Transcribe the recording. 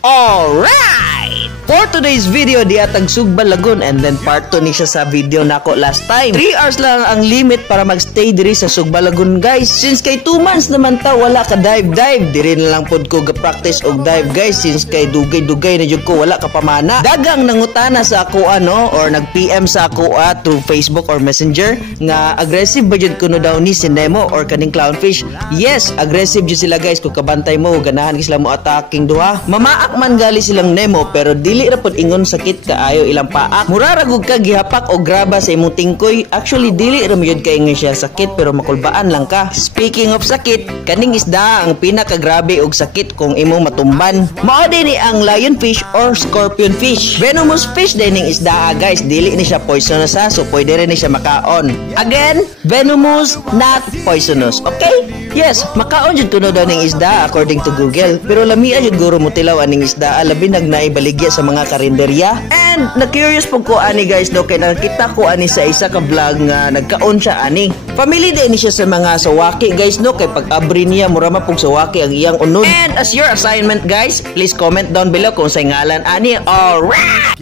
Alright! For today's video, di atag Sugbalagon and then part 2 ni siya sa video nako last time. 3 hours lang ang limit para magstay diri sa Sugbalagon guys. Since kay 2 months naman ta wala ka dive. Diri na lang pod ko ga-practice og dive guys. Since kay dugay na jud ko wala ka pamana. Dagang nangutana sa ako or nag-PM sa ako through Facebook or Messenger nga aggressive ba jud kuno daw ni si Nemo or kaning clownfish. Yes, aggressive jud sila guys kung kabantay mo ganahan sila mo attacking duha. Mamaak man gali silang Nemo pero dili ra pod ingon sakit kaayo ilang paak. Mura ra gud ka gihapak o graba sa imong tingkoy. Actually dili ra gyud kay ingon siya sakit pero makulbaan lang ka. Speaking of sakit, kaning isda ang pinakagrabe og sakit kung imong matumban. Mao dinhi ang lionfish or scorpion fish. Venomous fish dining isda guys. Dili ni siya poisonous so pwede rin ni siya makaon. Again, venomous not poisonous. Okay? Yes, makaon jud kuno daw ning isda according to Google. Pero lamia jud guro mo tilaw aning isda labi nagnaibaligia sa mga karinderya. And na-curious po ko ani guys no kay nakita ko ani sa isa ka vlog nga nagkaon siya ani. Family din ni siya sa mga sawaki guys no kay pag abri niya mura ma pug sawaki ang iyang unod. And as your assignment guys, please comment down below kung sa ngalan ani. Alright.